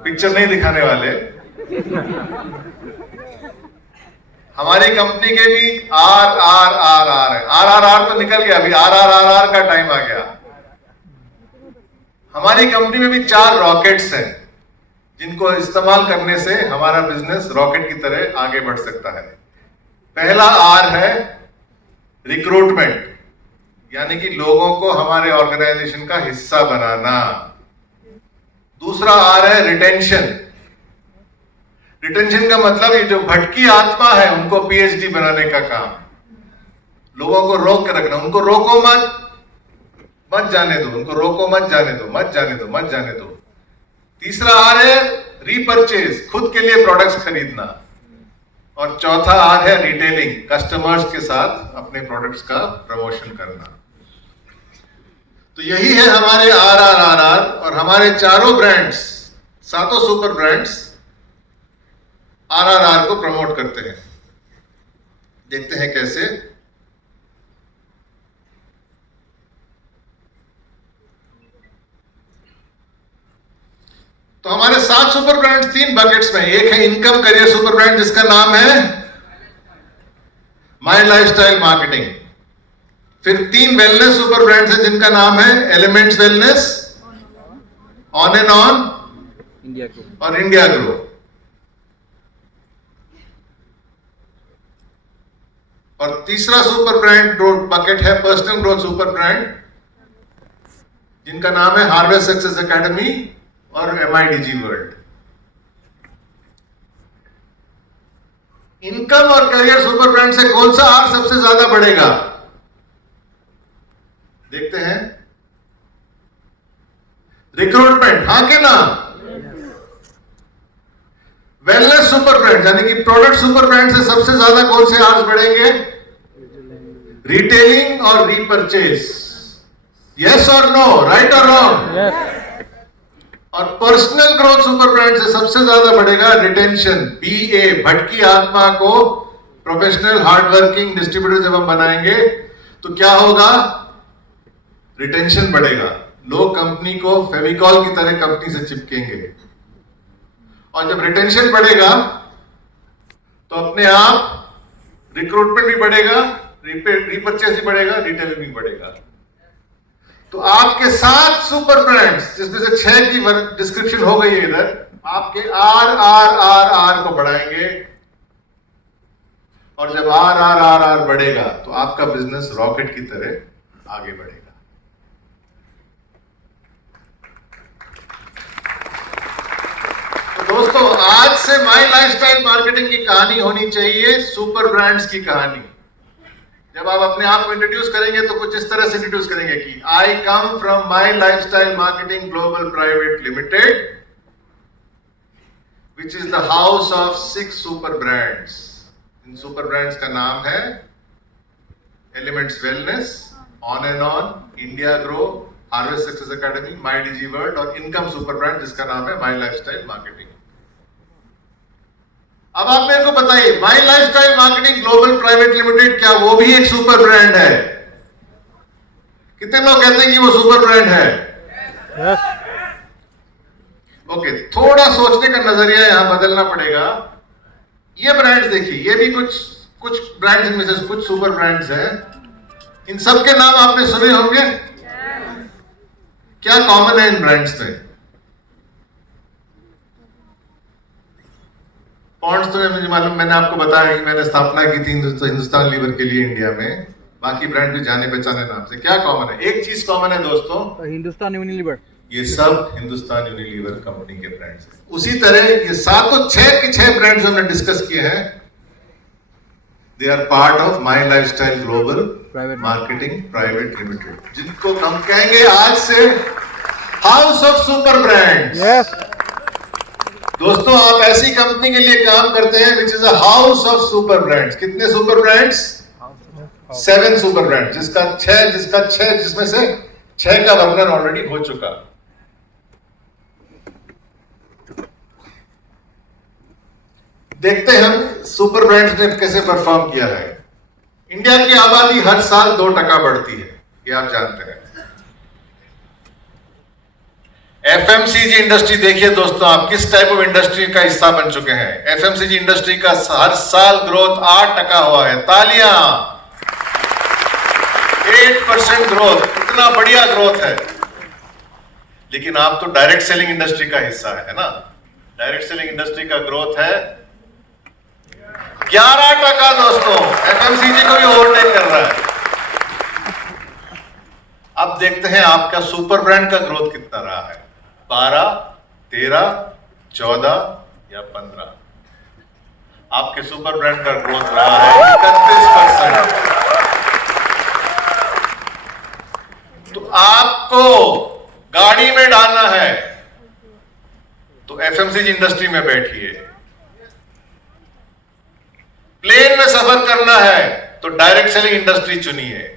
Picture नहीं दिखाने वाले। हमारी कंपनी के भी आर आर आर आर है। आर आर आर तो निकल गया, अभी आर आर आर आर का टाइम आ गया। हमारी कंपनी में भी 4 रॉकेट्स हैं जिनको इस्तेमाल करने से हमारा बिजनेस रॉकेट की तरह आगे बढ़ सकता है। पहला आर है रिक्रूटमेंट, यानी कि लोगों को हमारे ऑर्गेनाइजेशन का हिस्सा बनाना। दूसरा आर है रिटेंशन। रिटेंशन का मतलब ये जो भटकी आत्मा है उनको पीएचडी बनाने का काम, लोगों को रोक के रखना, उनको रोको मत जाने दो, उनको रोको मत जाने दो, मत जाने दो, मत जाने दो। तीसरा आर है रीपरचेज, खुद के लिए प्रोडक्ट्स खरीदना। और चौथा आर है रिटेलिंग, कस्टमर्स के साथ अपने प्रोडक्ट्स का प्रमोशन करना। तो यही है हमारे आर आर आर आर। और हमारे चारों ब्रांड्स, 7 सुपर ब्रांड्स आर आर आर को प्रमोट करते हैं। देखते हैं कैसे। तो हमारे 7 सुपर ब्रांड्स 3 बकेट्स में। एक है इनकम करियर सुपर ब्रांड जिसका नाम है माय लाइफस्टाइल मार्केटिंग। फिर 3 वेलनेस सुपर ब्रांड्स हैं जिनका नाम है elements wellness, on and on और इंडिया ग्रो। और तीसरा सुपर ब्रांड बकेट है पर्सनल ग्रोथ सुपर ब्रांड जिनका नाम है हार्वेस्ट सक्सेस एकेडमी और MIDG वर्ल्ड। इनकम और करियर सुपर ब्रांड से कौन सा आर सबसे ज्यादा बढ़ेगा, देखते हैं। रिक्रूटमेंट, हाँ के ना। वेलनेस सुपर ब्रांड यानी कि प्रोडक्ट सुपर ब्रांड से सबसे ज्यादा कौन से आर्स बढ़ेंगे, रिटेलिंग और रीपरचेज। यस और नो, राइट और रॉन्ग। और पर्सनल ग्रोथ सुपर ब्रांड से सबसे ज्यादा बढ़ेगा रिटेंशन, BA, भटकी आत्मा को प्रोफेशनल हार्डवर्किंग डिस्ट्रीब्यूटर जब हम बनाएंगे तो क्या होगा, रिटेंशन बढ़ेगा। लोग कंपनी को फेविकॉल की तरह कंपनी से चिपकेंगे। और जब रिटेंशन बढ़ेगा तो अपने आप रिक्रूटमेंट भी बढ़ेगा, रीपरचेज भी बढ़ेगा, रिटेलिंग भी बढ़ेगा। तो आपके 7 सुपर ब्रांड्स जिसमें से 6 की डिस्क्रिप्शन हो गई है इधर, आपके आर आर आर आर को बढ़ाएंगे। और जब आर आर आर आर बढ़ेगा तो आपका बिजनेस रॉकेट की तरह आगे बढ़ेगा। तो दोस्तों, आज से माय लाइफस्टाइल मार्केटिंग की कहानी होनी चाहिए सुपर ब्रांड्स की कहानी। जब आप अपने आप को इंट्रोड्यूस करेंगे तो कुछ इस तरह से इंट्रोड्यूस करेंगे कि I come from my lifestyle marketing global private limited which is the house of 6 super brands. इन सुपर ब्रांड्स का नाम है elements wellness, on and on, India grow, harvest success academy, MIDG world और income super brand जिसका नाम है my lifestyle marketing. अब आप मेरे को बताइए, my lifestyle marketing global private limited क्या वो भी एक सुपर ब्रांड है? कितने लोग कहते हैं कि वो सुपर ब्रांड है? yes. ओके, थोड़ा सोचने का नजरिया यहां बदलना पड़ेगा। ये ब्रांड्स देखिए, ये भी कुछ ब्रांड्स इनमें से कुछ सुपर ब्रांड्स हैं। इन सब के नाम आपने सुने होंगे। क्या कॉमन है इन ब्रांड्स में? पॉन्ड्स तो मुझे मालूम, मैंने आपको बताया कि मैंने स्थापना की थी हिंदुस्तान लीवर के लिए इंडिया में। बाकी ब्रांड भी जाने पहचाने नाम से। क्या कॉमन है? एक चीज कॉमन है दोस्तों, हिंदुस्तान यूनिलीवर। ये सब हिंदुस्तान यूनिलीवर कंपनी के ब्रांड्स हैं। उसी तरह ये 6 ब्रांड्स हमने डिस्कस किए हैं, they are part of my lifestyle global marketing private limited, जिनको हम कहेंगे आज से हाउस ऑफ सुपर ब्रांड्स। दोस्तों, आप ऐसी कंपनी के लिए काम करते हैं which is a house of super brands. कितने सुपर ब्रांड्स? 7 सुपर ब्रांड, जिसमें से 6 का वर्णन ऑलरेडी हो चुका। देखते हैं हम सुपर ब्रांड्स ने कैसे परफॉर्म किया है। इंडिया की आबादी हर साल 2% बढ़ती है, ये आप जानते हैं। एफएमसीजी इंडस्ट्री देखिए दोस्तों, आप किस टाइप ऑफ इंडस्ट्री का हिस्सा बन चुके हैं। एफएमसीजी इंडस्ट्री का हर साल ग्रोथ 8% हुआ है। तालियां। 8% ग्रोथ, इतना बढ़िया ग्रोथ है। लेकिन आप तो डायरेक्ट सेलिंग इंडस्ट्री का हिस्सा है ना। डायरेक्ट सेलिंग इंडस्ट्री का ग्रोथ है 11% दोस्तों। एफएमसीजी को भी ओवरटेक कर रहा है। अब देखते हैं आपका सुपर ब्रांड का ग्रोथ कितना रहा है। 12, 13, 14 या 15। आपके सुपर ब्रांड का ग्रोथ रहा है 31%। तो आपको गाड़ी में डालना है तो एफएमसीजी इंडस्ट्री में बैठिए। प्लेन में सफर करना है तो डायरेक्ट सेलिंग इंडस्ट्री चुनिए।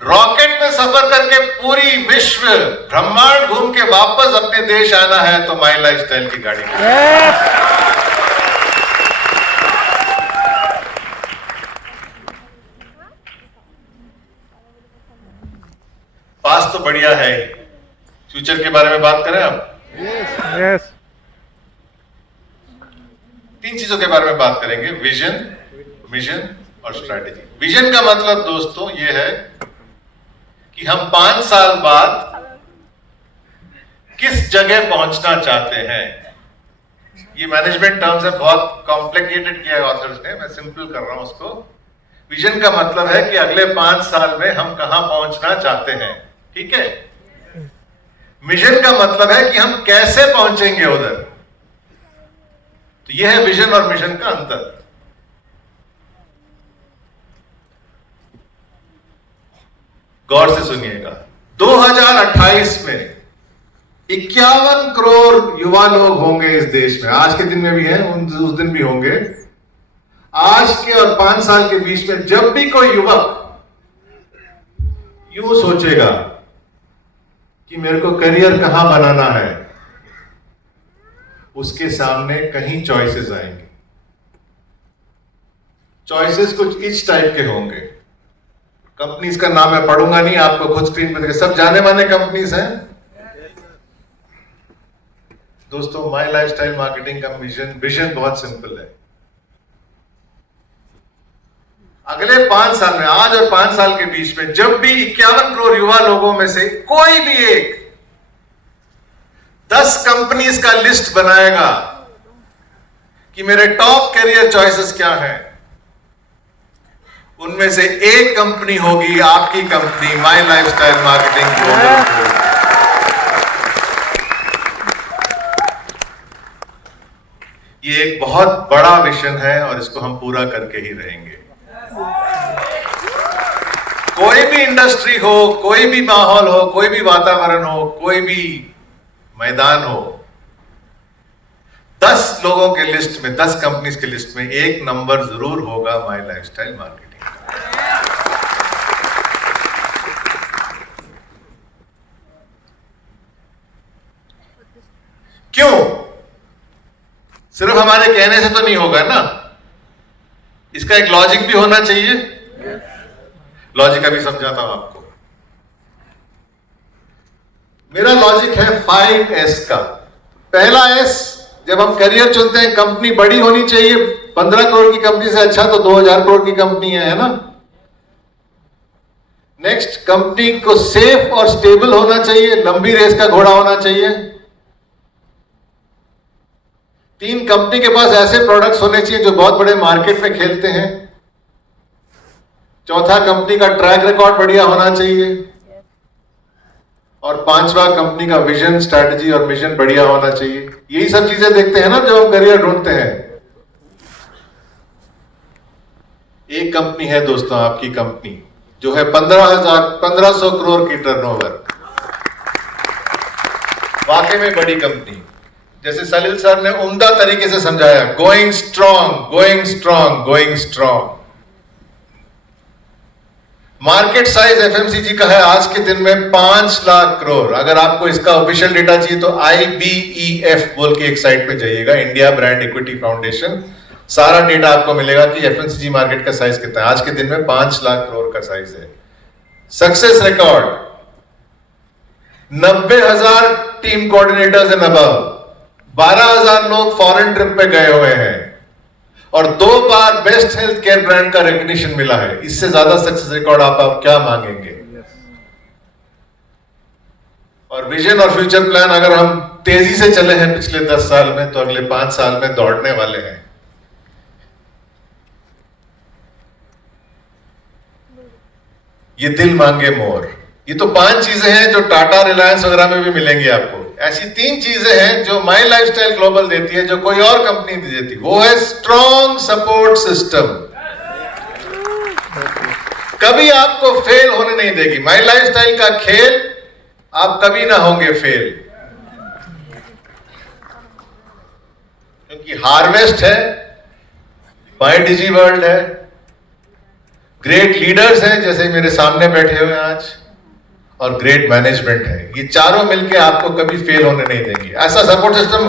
रॉकेट में सफर करके पूरी विश्व ब्रह्मांड घूम के वापस अपने देश आना है तो माई लाइफस्टाइल की गाड़ी में। पास तो बढ़िया है ही। फ्यूचर के बारे में बात करें अब। यस। 3 चीजों के बारे में बात करेंगे, विजन, मिशन और स्ट्रैटेजी। विजन का मतलब दोस्तों यह है कि हम 5 साल बाद किस जगह पहुंचना चाहते हैं। ये मैनेजमेंट टर्म्स है, बहुत कॉम्प्लिकेटेड किया है ऑथर्स ने, मैं सिंपल कर रहा हूं उसको। विजन का मतलब है कि अगले 5 साल में हम कहां पहुंचना चाहते हैं, ठीक है। मिशन का मतलब है कि हम कैसे पहुंचेंगे उधर। तो यह है विजन और मिशन का अंतर। गौर से सुनिएगा। 2028 में 51 करोड़ युवा लोग होंगे इस देश में। आज के दिन में भी हैं, उस दिन भी होंगे। आज के और 5 साल के बीच में जब भी कोई युवक यूं सोचेगा कि मेरे को करियर कहां बनाना है, उसके सामने कहीं चॉइसेस आएंगे। चॉइसेस कुछ इस टाइप के होंगे। कंपनीज का नाम मैं पढ़ूंगा नहीं, आपको खुद स्क्रीन पर सब जाने माने कंपनीज हैं दोस्तों। माई लाइफस्टाइल मार्केटिंग का विजन बहुत सिंपल है। अगले 5 साल में, आज और 5 साल के बीच में जब भी 51 करोड़ युवा लोगों में से कोई भी एक 10 कंपनीज का लिस्ट बनाएगा कि मेरे टॉप करियर चॉइसेस क्या हैं, उनमें से एक कंपनी होगी आपकी कंपनी माई लाइफस्टाइल मार्केटिंग। ये एक बहुत बड़ा विजन है और इसको हम पूरा करके ही रहेंगे। कोई भी इंडस्ट्री हो, कोई भी माहौल हो, कोई भी वातावरण हो, कोई भी मैदान हो, 10 लोगों के लिस्ट में, 10 कंपनीज के लिस्ट में एक नंबर जरूर होगा माई लाइफस्टाइल मार्केटिंग का। क्यों? सिर्फ हमारे कहने से तो नहीं होगा ना, इसका एक लॉजिक भी होना चाहिए। लॉजिक अभी समझाता हूं आपको। मेरा लॉजिक है 5S का। पहला S, जब हम करियर चुनते हैं, कंपनी बड़ी होनी चाहिए। 15 करोड़ की कंपनी से अच्छा तो 2000 करोड़ की कंपनी है ना। नेक्स्ट, कंपनी को सेफ और स्टेबल होना चाहिए, लंबी रेस का घोड़ा होना चाहिए। 3, कंपनी के पास ऐसे प्रोडक्ट्स होने चाहिए जो बहुत बड़े मार्केट में खेलते हैं। चौथा, कंपनी का ट्रैक रिकॉर्ड बढ़िया होना चाहिए। और 5वां, कंपनी का विजन, स्ट्रैटेजी और मिशन बढ़िया होना चाहिए। यही सब चीजें देखते हैं ना जो हम करियर ढूंढते हैं। एक कंपनी है दोस्तों, आपकी कंपनी जो है 1500 करोड़ की टर्नओवर। वाकई में बड़ी कंपनी। जैसे सलील सर ने उम्दा तरीके से समझाया, going strong, going strong, going strong. Market size FMCG का है आज के दिन में 5 लाख करोड़। अगर आपको इसका ऑफिशियल डेटा चाहिए तो IBEF बोल के एक साइट पे जाइएगा, इंडिया ब्रांड इक्विटी फाउंडेशन। सारा डेटा आपको मिलेगा कि एफएमसीजी मार्केट का साइज कितना है। आज के दिन में 5 लाख करोड़ का साइज है। Success record, 90,000 team coordinators and above, 12,000 लोग फॉरेन ट्रिप पे गए हुए हैं और 2 बार बेस्ट हेल्थ केयर ब्रांड का रिकॉग्निशन मिला है। इससे ज्यादा सक्सेस रिकॉर्ड आप क्या मांगेंगे? और विजन और फ्यूचर प्लान, अगर हम तेजी से चले हैं पिछले 10 साल में, तो अगले 5 साल में दौड़ने वाले हैं। ये दिल मांगे मोर, ये तो 5 चीजें हैं जो टाटा, रिलायंस वगैरह में भी मिलेंगी आपको। ऐसी 3 चीजें हैं जो माई लाइफस्टाइल ग्लोबल देती है, जो कोई और कंपनी नहीं देती। वो है स्ट्रॉन्ग सपोर्ट सिस्टम, कभी आपको फेल होने नहीं देगी। माई लाइफस्टाइल का खेल, आप कभी ना होंगे फेल, क्योंकि हार्वेस्ट है, माई डिजी वर्ल्ड है, ग्रेट लीडर्स हैं जैसे मेरे सामने बैठे हुए हैं आज, और ग्रेट मैनेजमेंट है। ये चारों मिलके आपको कभी फेल होने नहीं देंगे। ऐसा सपोर्ट सिस्टम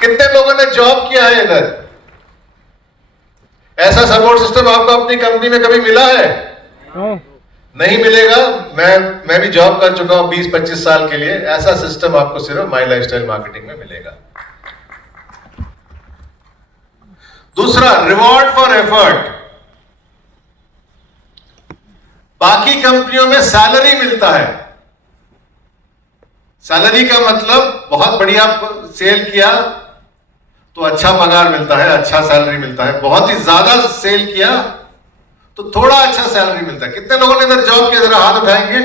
कितने लोगों ने जॉब किया है इधर? ऐसा सपोर्ट सिस्टम आपको अपनी कंपनी में कभी मिला है? नहीं मिलेगा। मैं भी जॉब कर चुका हूं 20-25 साल के लिए। ऐसा सिस्टम आपको सिर्फ माई लाइफस्टाइल मार्केटिंग में मिलेगा। दूसरा, रिवॉर्ड फॉर एफर्ट। बाकी कंपनियों में सैलरी मिलता है। सैलरी का मतलब बहुत बढ़िया सेल किया तो अच्छा पगार मिलता है, अच्छा सैलरी मिलता है। बहुत ही ज्यादा सेल किया तो थोड़ा अच्छा सैलरी मिलता है। कितने लोगों ने इधर जॉब किया? जरा हाथ उठाएंगे।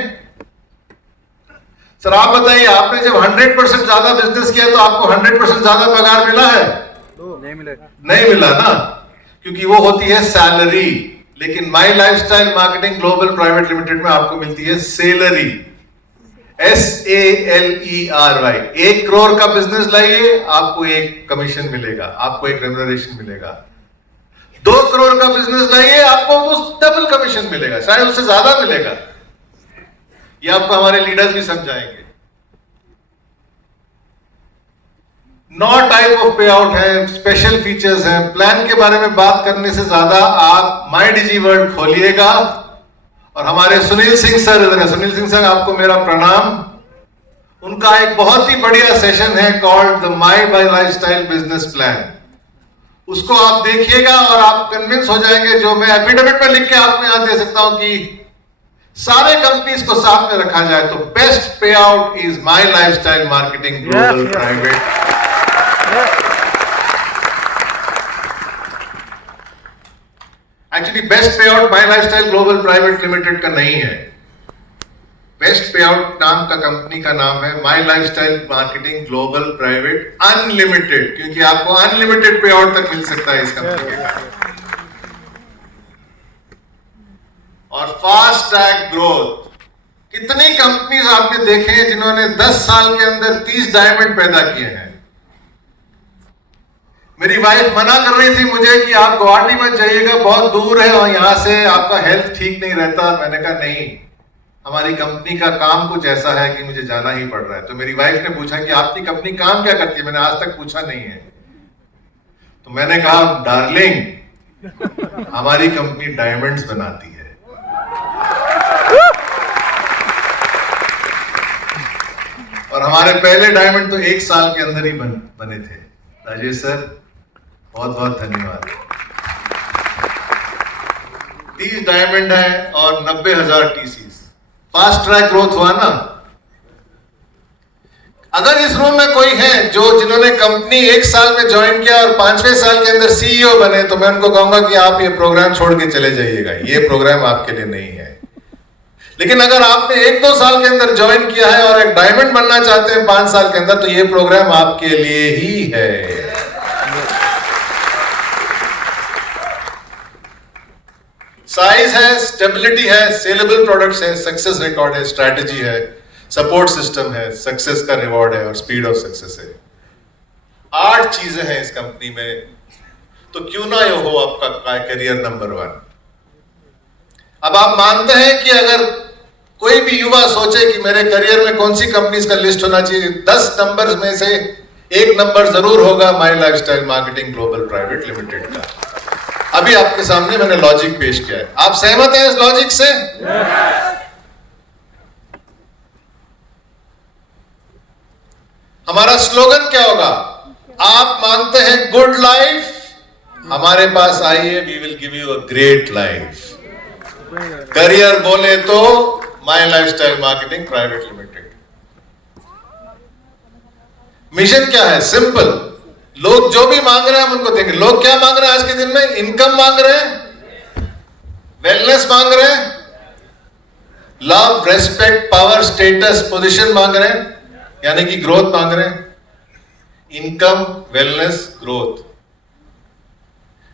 सर आप बताइए, आपने जब 100% ज्यादा बिजनेस किया तो आपको 100% ज्यादा पगार मिला है? नहीं मिला ना, क्योंकि वो होती है सैलरी। लेकिन my lifestyle marketing global private limited में आपको मिलती है सेलरी, SALERY। 1 करोड़ का बिजनेस लाइए, आपको 1 कमीशन मिलेगा, आपको 1 रेम्युनरेशन मिलेगा। 2 करोड़ का बिजनेस लाइए, आपको उस डबल कमीशन मिलेगा, शायद उससे ज्यादा मिलेगा। ये आपको हमारे लीडर्स भी समझाएंगे। 9 टाइप ऑफ पे आउट है, स्पेशल फीचर्स हैं। प्लान के बारे में बात करने से ज्यादा आप माई डिजी वर्ल्ड खोलिएगा और हमारे सुनील सिंह सर इधर है। सुनील सिंह सर, आपको मेरा प्रणाम। उनका एक बहुत ही बढ़िया सेशन है called the my lifestyle business plan. उसको आप देखिएगा और आप कन्विंस हो जाएंगे। जो मैं एफिडेविट में लिख के आपको यहां दे सकता हूं कि सारे कंपनीज को साथ में रखा जाए तो best pay out is my lifestyle marketing global private. Actually best pay out my lifestyle global private limited का नहीं है। बेस्ट पे आउट नाम का कंपनी का नाम है my lifestyle marketing global private unlimited, क्योंकि आपको अनलिमिटेड पे आउट तक मिल सकता है इस कंपनी के कारण। और फास्ट ट्रैक ग्रोथ। कितनी कंपनीज आपने देखे हैं जिन्होंने 10 साल के अंदर 30 डायमंड पैदा किए हैं? मेरी वाइफ मना कर रही थी मुझे कि आप गुवाहाटी मत जाइएगा, बहुत दूर है और यहां से आपका हेल्थ ठीक नहीं रहता। मैंने कहा नहीं, हमारी कंपनी का काम कुछ ऐसा है कि मुझे जाना ही पड़ रहा है। तो मेरी वाइफ ने पूछा कि आपकी कंपनी काम क्या करती है? मैंने आज तक पूछा नहीं है। तो मैंने कहा डार्लिंग, हमारी कंपनी डायमंड्स बनाती है। और हमारे पहले डायमंड तो 1 साल के अंदर ही बने थे। राजेश सर, बहुत बहुत धन्यवाद। 30 डायमंड है और 90,000 TCs। फास्ट ट्रैक ग्रोथ हुआ ना। अगर इस रूम में कोई है जिन्होंने कंपनी 1 साल में ज्वाइन किया और 5वें साल के अंदर CEO बने, तो मैं उनको कहूंगा कि आप ये प्रोग्राम छोड़ के चले जाइएगा, ये प्रोग्राम आपके लिए नहीं है। लेकिन अगर आपने 1-2 साल के अंदर ज्वाइन किया है और एक डायमंड बनना चाहते हैं 5 साल के अंदर, तो ये प्रोग्राम आपके लिए ही है। साइज है, स्टेबिलिटी है, सेलेबल प्रोडक्ट्स है, सक्सेस रिकॉर्ड है, स्ट्रैटेजी है, सपोर्ट सिस्टम है, सक्सेस का रिवॉर्ड है और स्पीड ऑफ सक्सेस है। 8 चीजें हैं इस कंपनी में, तो क्यों ना ये हो आपका करियर नंबर 1। अब आप मानते हैं कि अगर कोई भी युवा सोचे कि मेरे करियर में कौन सी कंपनीज का लिस्ट होना चाहिए, 10 नंबर्स में से 1 नंबर जरूर होगा my lifestyle marketing global private limited का। अभी आपके सामने मैंने लॉजिक पेश किया है। आप सहमत हैं इस लॉजिक से? हमारा स्लोगन क्या होगा? आप मांगते हैं गुड लाइफ, हमारे पास आइए, we will give you a great life. Career बोले तो my lifestyle marketing private limited. Mission क्या है? सिंपल। लोग जो भी मांग रहे हैं हम उनको देंगे। लोग क्या मांग रहे हैं आज के दिन में? इनकम मांग रहे हैं, वेलनेस मांग रहे हैं, love, respect, power, status, position मांग रहे हैं, यानी कि ग्रोथ मांग रहे हैं। इनकम, वेलनेस, ग्रोथ,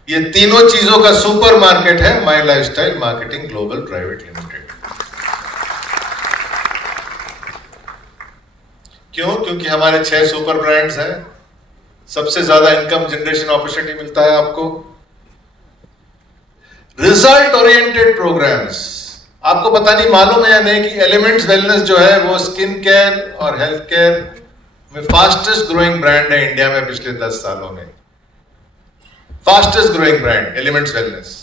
ये तीनों चीजों का सुपर मार्केट है my lifestyle marketing global private limited. क्यों? क्योंकि हमारे 6 सुपर ब्रांड्स हैं, सबसे ज्यादा इनकम जनरेशन अपॉर्चुनिटी मिलता है आपको। रिजल्ट ओरिएंटेड प्रोग्राम्स, आपको पता नहीं मालूम है या नहीं कि एलिमेंट्स वेलनेस जो है वो स्किन केयर और हेल्थ केयर में फास्टेस्ट ग्रोइंग ब्रांड है इंडिया में पिछले 10 सालों में। Fastest growing brand elements wellness.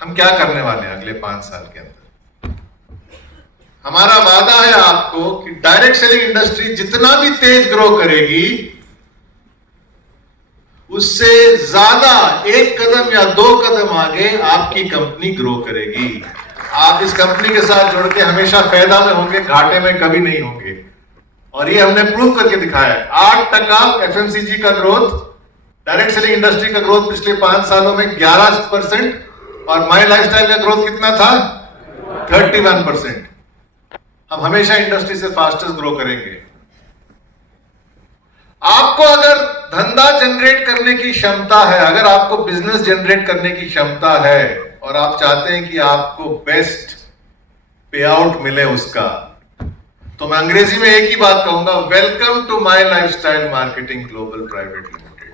हम क्या करने वाले हैं अगले 5 साल के अंदर? हमारा वादा है आपको कि डायरेक्ट सेलिंग इंडस्ट्री जितना भी तेज ग्रो करेगी, उससे ज्यादा 1 कदम या 2 कदम आगे आपकी कंपनी ग्रो करेगी। आप इस कंपनी के साथ जुड़ के हमेशा फायदा में होंगे, घाटे में कभी नहीं होंगे। और ये हमने प्रूव करके दिखाया है। 8% एफएमसीजी का ग्रोथ, डायरेक्ट सेलिंग इंडस्ट्री का ग्रोथ पिछले 5 सालों में 11%, और माई लाइफस्टाइल का ग्रोथ कितना था? 31%। हम हमेशा इंडस्ट्री से फास्टेस्ट ग्रो करेंगे। आपको अगर धंधा जनरेट करने की क्षमता है, अगर आपको बिजनेस जनरेट करने की क्षमता है और आप चाहते हैं कि आपको बेस्ट पे आउट मिले उसका, तो मैं अंग्रेजी में एक ही बात कहूंगा, welcome to my lifestyle marketing global private limited.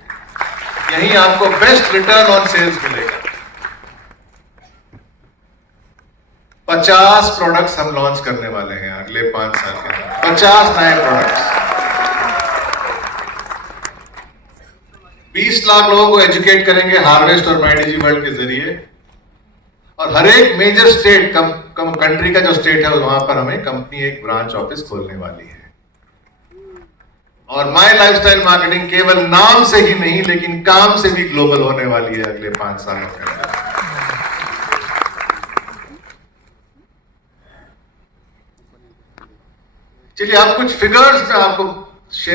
यहीं आपको बेस्ट रिटर्न ऑन सेल्स मिलेगा। 50 प्रोडक्ट्स हम लॉन्च करने वाले हैं अगले 5 साल के अंदर। 50 नए प्रोडक्ट्स, 20 लाख लोगों को एजुकेट करेंगे हार्वेस्ट और माइडीजी वर्ल्ड के जरिए। और हर एक मेजर स्टेट, कंट्री का जो स्टेट है वहां पर हमें कंपनी एक ब्रांच ऑफिस खोलने वाली है। और माई लाइफस्टाइल मार्केटिंग केवल नाम से ही नहीं लेकिन काम से भी ग्लोबल होने वाली है अगले 5 सालों के अंदर। चलिए, आप कुछ फिगर्स में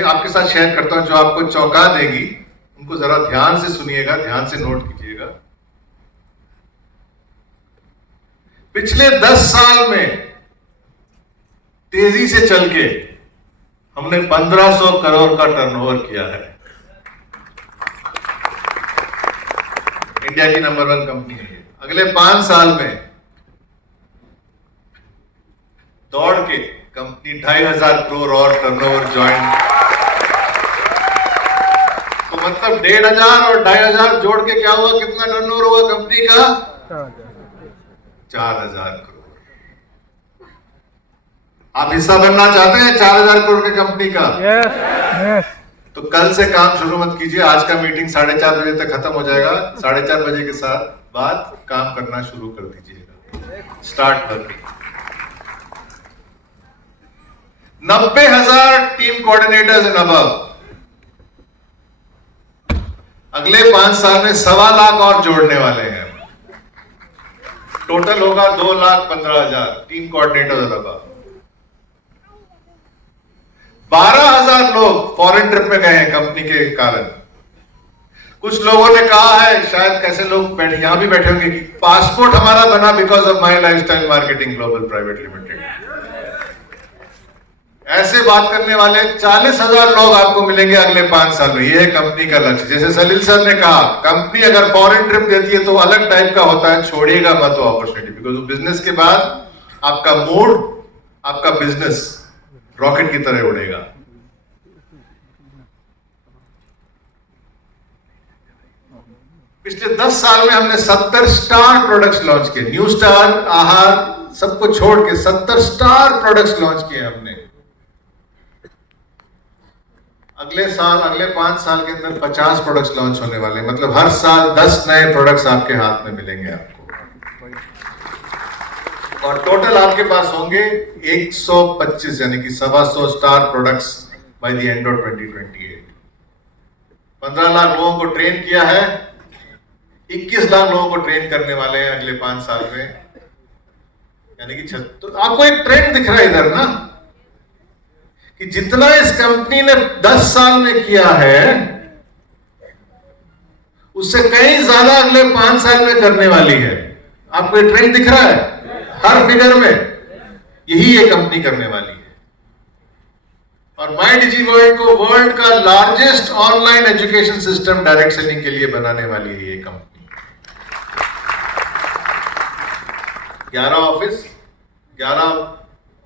आपके साथ शेयर करता हूं जो आपको चौंका देगी। उनको जरा ध्यान से सुनिएगा, ध्यान से नोट कीजिएगा। पिछले 10 साल में तेजी से चल के हमने 1500 करोड़ का टर्नओवर किया है। इंडिया की नंबर 1 कंपनी है। अगले 5 साल में दौड़ के कंपनी 2500 करोड़ और टर्नओवर ज्वाइन, तो मतलब 1500 और 2500 जोड़ के क्या हुआ? कितना टर्नओवर हुआ कंपनी का? 4000 करोड़। आप हिस्सा बनना चाहते हैं 4000 करोड़ की कंपनी का? yes. तो कल से काम शुरू मत कीजिए। आज का मीटिंग 4:30 बजे तक खत्म हो जाएगा। 4:30 बजे के साथ बाद काम करना शुरू कर दीजिएगा। Start working. 90,000 team coordinators and above. अगले 5 साल में 1.25 लाख और जोड़ने वाले हैं। टोटल होगा 2,15,000 टीम कोऑर्डिनेटर्स एंड अबव। 12,000 लोग फॉरेन ट्रिप में गए हैं कंपनी के कारण। कुछ लोगों ने कहा है, शायद कैसे लोग बैठे यहां भी बैठे होंगे, कि पासपोर्ट हमारा बना because of my lifestyle marketing global private limited. ऐसे बात करने वाले 40,000 लोग आपको मिलेंगे अगले 5 साल में। यह है कंपनी का लक्ष्य। जैसे सलील सर ने कहा, कंपनी अगर फॉरेन ट्रिप देती है तो अलग टाइप का होता है, छोड़िएगा मत वो अपॉर्चुनिटी, बिकॉज बिजनेस के बाद आपका मूड, आपका बिजनेस रॉकेट की तरह उड़ेगा। पिछले 10 साल में हमने 70 स्टार प्रोडक्ट्स लॉन्च किए। न्यू स्टार, आहार, सबको छोड़ के 70 स्टार प्रोडक्ट्स लॉन्च किए हमने। अगले साल, अगले 5 साल के अंदर 50 प्रोडक्ट्स लॉन्च होने वाले हैं। मतलब हर साल 10 नए प्रोडक्ट्स आपके हाथ में मिलेंगे आपको, और टोटल आपके पास होंगे 125 यानी कि 125 star products by the end of 2028। 15 lakh लोगों को ट्रेन किया है, 21 लाख लोगों को ट्रेन करने वाले हैं अगले 5 साल में, यानी कि तो आपको एक ट्रेंड दिख रहा है इधर ना, कि जितना इस कंपनी ने 10 साल में किया है उससे कहीं ज्यादा अगले 5 साल में करने वाली है। आपको एक ट्रेंड दिख रहा है हर फिगर में, यही ये कंपनी करने वाली है। और माई डिजी वर्ल्ड को वर्ल्ड का largest online education system direct selling के लिए बनाने वाली है ये कंपनी। 11 ऑफिस, 11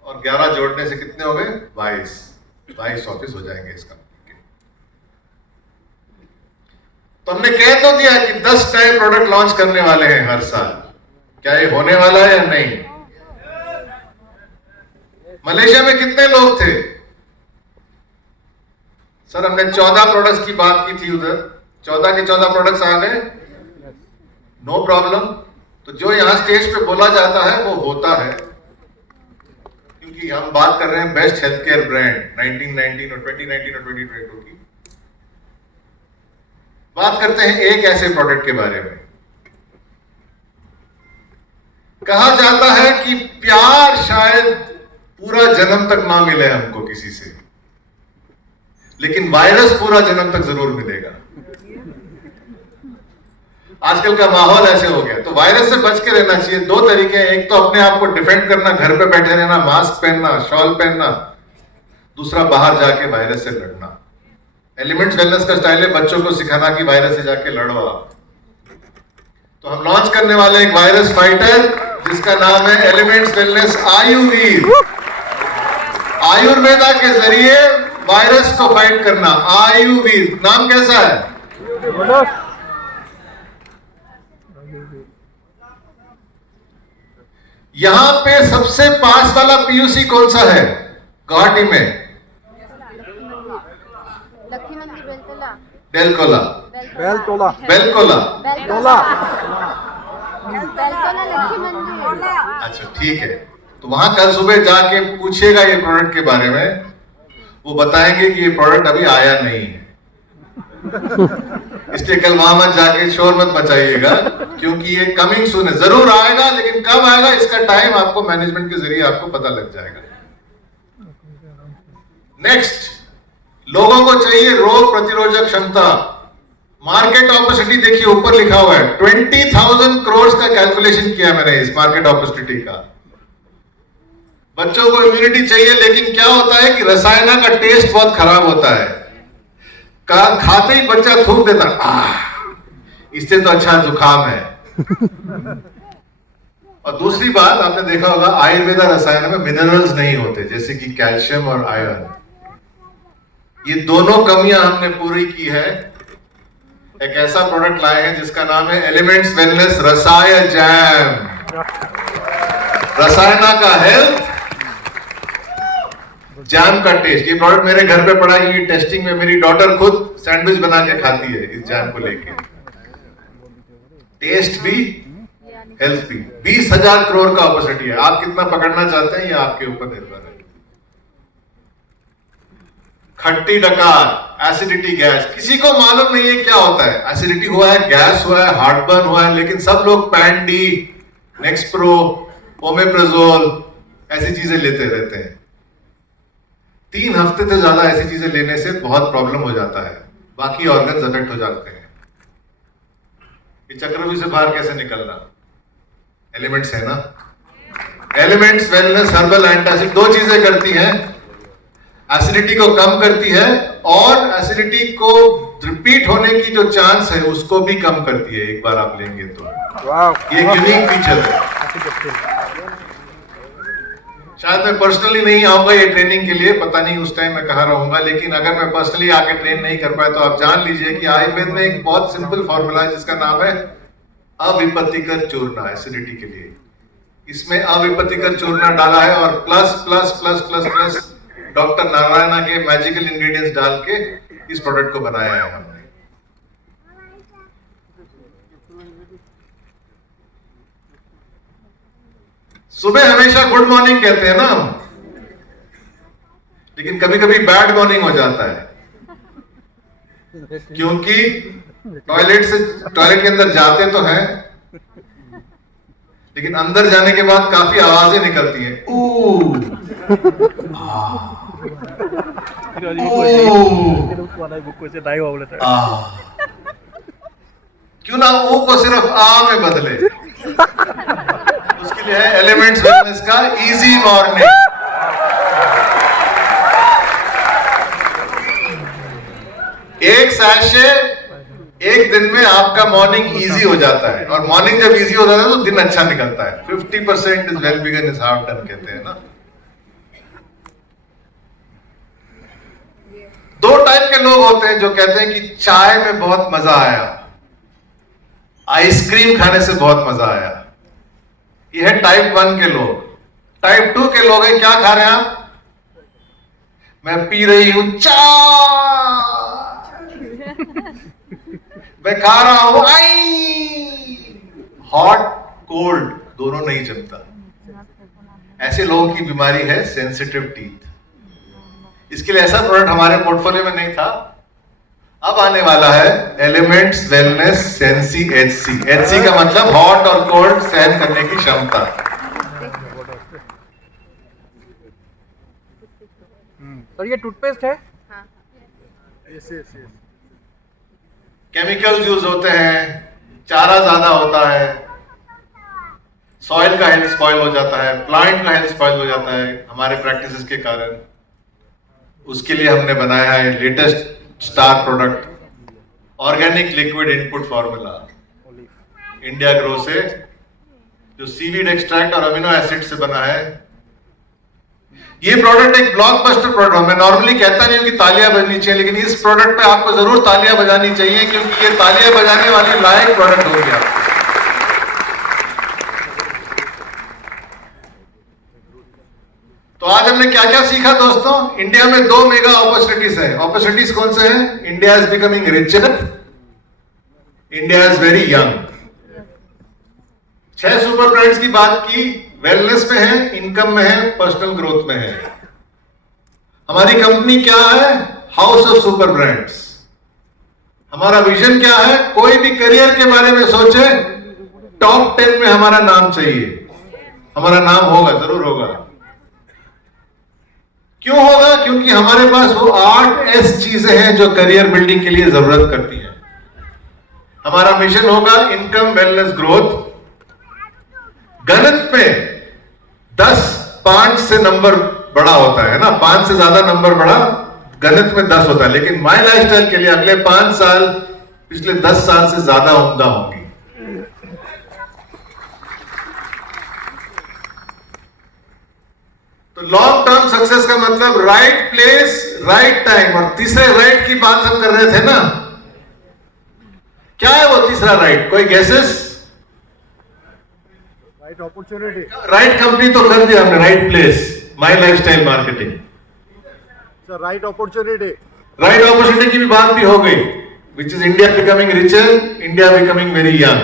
और 11 जोड़ने से कितने हो गए? 22 ऑफिस हो जाएंगे इस कंपनी के। तो हमने कह तो दिया कि 10 नए प्रोडक्ट लॉन्च करने वाले हैं हर साल। क्या ये होने वाला है या नहीं? मलेशिया में कितने लोग थे सर? हमने 14 प्रोडक्ट्स की बात की थी उधर, 14 के 14 प्रोडक्ट्स आ गए, नो प्रॉब्लम। तो जो यहां स्टेज पे बोला जाता है वो होता है, क्योंकि हम बात कर रहे हैं बेस्ट हेल्थ केयर ब्रांड 1919 और 2019 और 2022 की। बात करते हैं एक ऐसे प्रोडक्ट के बारे में। कहा जाता है कि प्यार शायद पूरा जन्म तक ना मिले हमको किसी से, लेकिन वायरस पूरा जन्म तक जरूर मिलेगा। आजकल का माहौल ऐसे हो गया, तो वायरस से बच के रहना चाहिए। 2 तरीके हैं, एक तो अपने आप को डिफेंड करना, घर पे बैठे रहना, मास्क पहनना, शॉल पहनना, दूसरा बाहर जाके वायरस से लड़ना। एलिमेंट्स वेलनेस का स्टाइल है बच्चों को सिखाना कि वायरस से जाके लड़ो आप। तो हम लॉन्च करने वाले एक वायरस फाइटर जिसका नाम है एलिमेंट्स वेलनेस आयुर्वेद। आयुर्वेदा के जरिए वायरस को फाइट करना, आयुर्वेद। नाम कैसा है? यहां पे सबसे पास वाला पीयूसी कौन सा है गुवाहाटी में? बेलकोला। बेलकोला। बेलकोला। अच्छा ठीक है, तो वहां कल सुबह जाके पूछिएगा ये प्रोडक्ट के बारे में, वो बताएंगे कि ये प्रोडक्ट अभी आया नहीं है। इसलिए कल वहां मत जाके शोर मत मचाइएगा, क्योंकि ये कमिंग सून है। जरूर आएगा, लेकिन कब आएगा इसका टाइम आपको मैनेजमेंट के जरिए आपको पता लग जाएगा। नेक्स्ट, लोगों को चाहिए रोग प्रतिरोधक क्षमता। मार्केट अपॉर्चुनिटी देखिए, ऊपर लिखा हुआ है 20,000 करोड़ का कैलकुलेशन किया मैंने इस मार्केट अपॉर्चुनिटी का। बच्चों को इम्यूनिटी चाहिए, लेकिन क्या होता है कि रसायन का टेस्ट बहुत खराब होता है। खाते ही बच्चा थूक देता, इससे तो अच्छा जुकाम है। और दूसरी बात आपने देखा होगा, आयुर्वेदा रसायन में मिनरल्स नहीं होते, जैसे कि कैल्शियम और आयरन। ये दोनों कमियां हमने पूरी की है। एक ऐसा प्रोडक्ट लाए हैं जिसका नाम है एलिमेंट्स वेलनेस रसायन जैम। रसायना का हेल्थ, जैम का टेस्ट। ये प्रोडक्ट मेरे घर पे पड़ा है, ये टेस्टिंग में मेरी डॉटर खुद सैंडविच बना के खाती है इस जैम को लेके। टेस्ट भी, हेल्थ भी। 20,000 करोड़ का अपॉर्चुनिटी है। आप कितना पकड़ना चाहते हैं ये आपके ऊपर निर्भर है। खट्टी डकार, एसिडिटी गैस, किसी को मालूम नहीं है क्या होता है। एसिडिटी हुआ है, गैस हुआ है, हार्टबर्न हुआ है, लेकिन सब लोग पैंडी, नेक्सप्रो, ओमेप्राजोल ऐसी चीजें लेते रहते हैं। 3 हफ्ते से ज्यादा ऐसी चीजें लेने से बहुत प्रॉब्लम हो जाता है, बाकी ऑर्गन्स अफेक्ट हो जाते हैं। ये चक्रव्यूह से बाहर कैसे निकलना? एलिमेंट्स है ना। एलिमेंट्स वेलनेस हर्बल एंटासिड 2 चीजें करती हैं, एसिडिटी को कम करती है और एसिडिटी को रिपीट होने की जो चांस है उसको भी कम करती है एक बार आप लेंगे तो। ये यूनिक फीचर है। शायद मैं पर्सनली नहीं आऊंगा ये ट्रेनिंग के लिए, पता नहीं उस टाइम मैं कहाँ रहूंगा, लेकिन अगर मैं पर्सनली आके ट्रेन नहीं कर पाया तो आप जान लीजिए कि आयुर्वेद में एक बहुत सिंपल फॉर्मूला है जिसका नाम है अविपत्तिकर चूर्ण एसिडिटी के लिए। इसमें अविपत्तिकर चूर्ण डाला है और plus plus plus plus plus doctor Narayana के मैजिकल इंग्रेडिएंट्स डाल के इस प्रोडक्ट को बनाया है हमने। सुबह हमेशा गुड मॉर्निंग कहते हैं ना हम, लेकिन कभी कभी बैड मॉर्निंग हो जाता है, क्योंकि टॉयलेट के अंदर जाते तो हैं, लेकिन अंदर जाने के बाद काफी आवाजें निकलती हैं। क्यों ना ओ को सिर्फ आ में बदले। उसके लिए है एलिमेंट्स वेलनेस का इजी मॉर्निंग। एक सैशे एक दिन में आपका मॉर्निंग इजी हो जाता है, और मॉर्निंग जब इजी हो जाता है तो दिन अच्छा निकलता है। 50% is well begun is half done कहते हैं ना। दो टाइप के लोग होते हैं जो कहते हैं कि चाय में बहुत मजा आया, आइसक्रीम खाने से बहुत मजा आया। ये है टाइप 1 के लोग। टाइप 2 के लोग हैं, क्या खा रहे हैं आप? मैं पी रही हूं चाय, मैं खा रहा हूं आई। हॉट कोल्ड दोनों नहीं जमता। ऐसे लोगों की बीमारी है सेंसिटिव टीथ। इसके लिए ऐसा प्रोडक्ट हमारे पोर्टफोलियो में नहीं था, अब आने वाला है elements wellness sensi HC. HC का मतलब हॉट और कोल्ड सहन करने की क्षमता। और ये टूथपेस्ट है? हाँ। केमिकल्स यूज होते हैं, चारा ज्यादा होता है, सॉइल का हेल्थ स्पॉइल हो जाता है, प्लांट का हेल्थ स्पॉइल हो जाता है हमारे प्रैक्टिसेस के कारण। उसके लिए हमने बनाया है latest star product, organic liquid input formula, India grow से, जो सीवीड एक्सट्रैक्ट और अमीनो एसिड से बना है। ये प्रोडक्ट एक ब्लॉकबस्टर प्रोडक्ट है। मैं नॉर्मली कहता नहीं हूं कि तालियां बजनी चाहिए, लेकिन इस प्रोडक्ट पे आपको जरूर तालियां बजानी चाहिए, क्योंकि ये तालियां बजाने वाले लायक प्रोडक्ट हो गया। तो आज हमने क्या क्या सीखा दोस्तों? इंडिया में 2 मेगा अपॉर्चुनिटीज है। अपॉर्चुनिटीज कौन से हैं? India is becoming richer, India is very young. 6 super brands की बात की, वेलनेस में है, इनकम में है, पर्सनल ग्रोथ में है। हमारी कंपनी क्या है? House of super brands. हमारा विजन क्या है? कोई भी करियर के बारे में सोचे, टॉप 10 में हमारा नाम चाहिए। हमारा नाम होगा, जरूर होगा। क्यों होगा? क्योंकि हमारे पास वो 8 ऐसी चीजें हैं जो करियर बिल्डिंग के लिए जरूरत करती है। हमारा मिशन होगा इनकम वेलनेस ग्रोथ। गणित में 10 5 से नंबर बड़ा होता है ना, 5 से ज्यादा नंबर बड़ा, गणित में 10 होता है। लेकिन माय लाइफस्टाइल के लिए अगले 5 साल पिछले 10 साल से ज्यादा उम्दा होंगी। तो लॉन्ग टर्म सक्सेस का मतलब राइट प्लेस राइट टाइम। और तीसरे राइट की बात हम कर रहे थे ना, क्या है वो तीसरा राइट? कोई guesses? Right opportunity. Right company तो कर दिया हमने, right place, my lifestyle marketing. Sir right opportunity. Right opportunity की भी बात भी हो गई, which is India becoming richer, India becoming very young.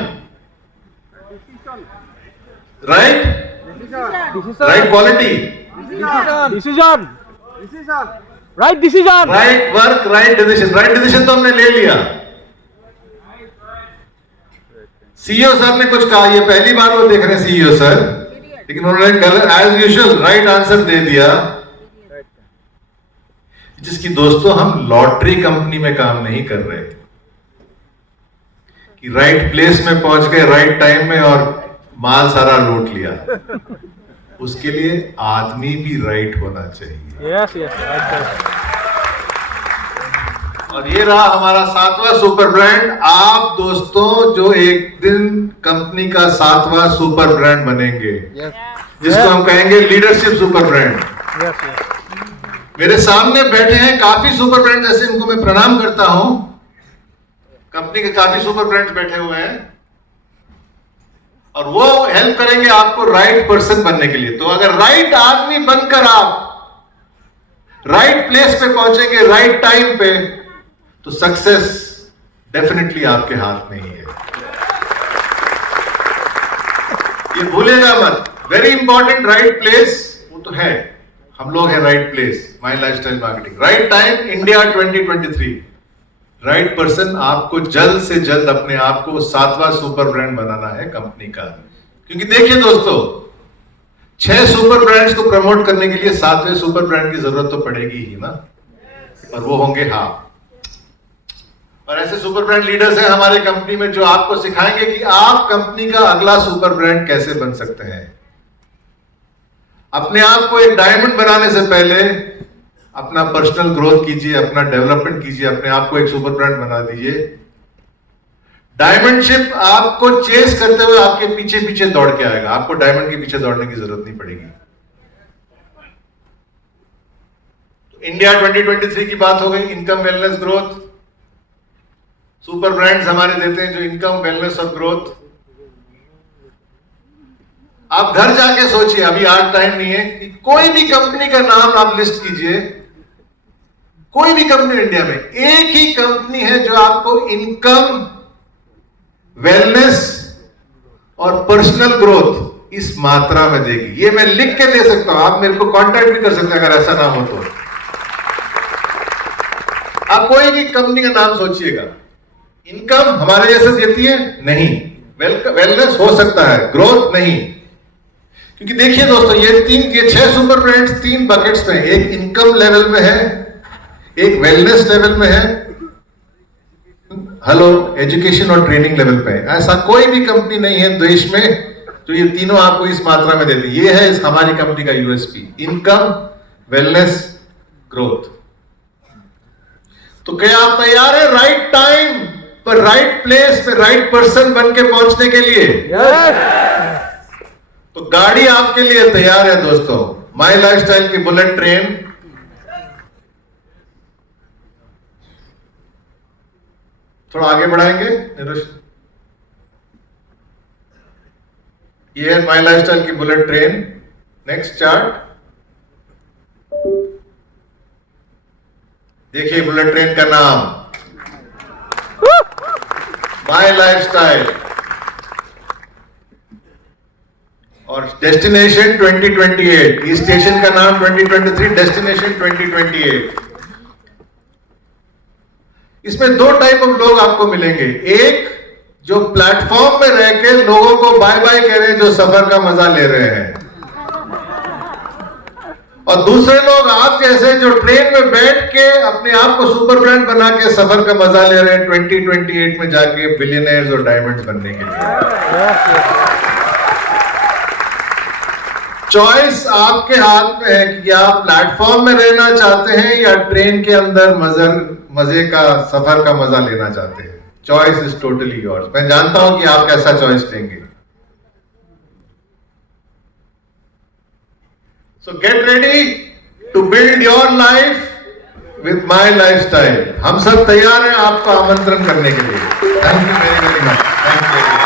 Right right quality, decision, right decision, right work, right decision. Right decision तो हमने ले लिया। सीईओ सर ने कुछ कहा, ये पहली बार वो देख रहे हैं सीईओ सर, लेकिन उन्होंने एज यूजुअल राइट आंसर दे दिया। जिसकी दोस्तों हम लॉटरी कंपनी में काम नहीं कर रहे कि राइट प्लेस में पहुंच गए राइट टाइम में और माल सारा लूट लिया। उसके लिए आदमी भी राइट होना चाहिए। Yes yes right. और ये रहा हमारा 7वां सुपर ब्रांड। आप दोस्तों जो एक दिन कंपनी का 7वां सुपर ब्रांड बनेंगे, जिसको हम कहेंगे लीडरशिप सुपर ब्रांड। मेरे सामने बैठे हैं काफी सुपर ब्रांड, जैसे इनको मैं प्रणाम करता हूं। कंपनी के काफी सुपर ब्रांड्स बैठे हुए हैं और वो हेल्प करेंगे आपको राइट पर्सन बनने के लिए। तो अगर राइट आदमी बनकर आप राइट प्लेस पे पहुंचेंगे राइट टाइम पे, तो सक्सेस डेफिनेटली आपके हाथ में ही है। ये भूलेगा मत, वेरी इंपॉर्टेंट, राइट प्लेस, वो तो है, हम लोग हैं right place, my lifestyle marketing, right time, India 2023, right person. आपको जल्द से जल्द अपने आप को 7वां सुपर ब्रांड बनाना है कंपनी का। क्योंकि देखिए दोस्तों, 6 सुपर ब्रांड्स को प्रमोट करने के लिए 7वें सुपर ब्रांड की जरूरत तो पड़ेगी ही ना, और वो होंगे आप। और ऐसे सुपर ब्रांड लीडर्स हैं हमारे कंपनी में जो आपको सिखाएंगे कि आप कंपनी का अगला सुपर ब्रांड कैसे बन सकते हैं। अपने आप को एक डायमंड बनाने से पहले अपना पर्सनल ग्रोथ कीजिए, अपना डेवलपमेंट कीजिए, अपने आप को एक सुपर ब्रांड बना दीजिए। डायमंडशिप आपको चेस करते हुए आपके पीछे पीछे दौड़ के आएगा, आपको डायमंड के पीछे दौड़ने की जरूरत नहीं पड़ेगी। इंडिया 2023 की बात हो गई, income, wellness, growth. Super brands हमारे देते हैं जो इनकम, वेलनेस और ग्रोथ। आप घर जाके सोचिए, अभी आज टाइम नहीं है, कि कोई भी कंपनी का नाम आप लिस्ट कीजिए, कोई भी कंपनी इंडिया में, एक ही कंपनी है जो आपको इनकम, वेलनेस और पर्सनल ग्रोथ इस मात्रा में देगी। ये मैं लिख के दे सकता हूं, आप मेरे को कांटेक्ट भी कर सकते हैं अगर ऐसा ना हो तो। आप कोई भी कंपनी का नाम सोचिएगा, इनकम हमारे जैसे देती है नहीं, वेलनेस हो सकता है, ग्रोथ नहीं। क्योंकि देखिए दोस्तों, ये 6 सुपर ब्रांड्स 3 बकेट्स में, एक इनकम लेवल में है, एक वेलनेस लेवल में है, हेलो, एजुकेशन और ट्रेनिंग लेवल पे है। ऐसा कोई भी कंपनी नहीं है देश में जो ये तीनों आपको इस मात्रा में देती। ये है इस हमारी कंपनी का यूएसपी, इनकम, वेलनेस, ग्रोथ। तो क्या आप तैयार हैं राइट टाइम पर, राइट प्लेस पे, राइट पर्सन बन के पहुंचने के लिए? तो गाड़ी आपके लिए तैयार है दोस्तों, माई लाइफस्टाइल की बुलेट ट्रेन। थोड़ा आगे बढ़ाएंगे निरुष। ये है माई लाइफस्टाइल की बुलेट ट्रेन। नेक्स्ट चार्ट देखिए, बुलेट ट्रेन का नाम माई लाइफस्टाइल और डेस्टिनेशन 2028। इस स्टेशन का नाम 2023, डेस्टिनेशन 2028। इसमें 2 टाइप ऑफ लोग आपको मिलेंगे, एक जो प्लेटफॉर्म में रह के लोगों को बाय बाय कह रहे हैं, जो सफर का मजा ले रहे हैं, और दूसरे लोग आप जैसे जो ट्रेन में बैठ के अपने आप को सुपर ब्रांड बना के सफर का मजा ले रहे हैं 2028 में जाके बिलियनर्स और डायमंड्स बनने के लिए। चॉइस आपके हाथ में है कि आप प्लेटफॉर्म में रहना चाहते हैं या ट्रेन के अंदर मजे का सफर का मजा लेना चाहते हैं। Choice is totally yours. मैं जानता हूं कि आप कैसा चॉइस लेंगे। So get ready to build your life with my lifestyle. हम सब तैयार हैं आपको आमंत्रण करने के लिए। Thank you very very much. Thank you.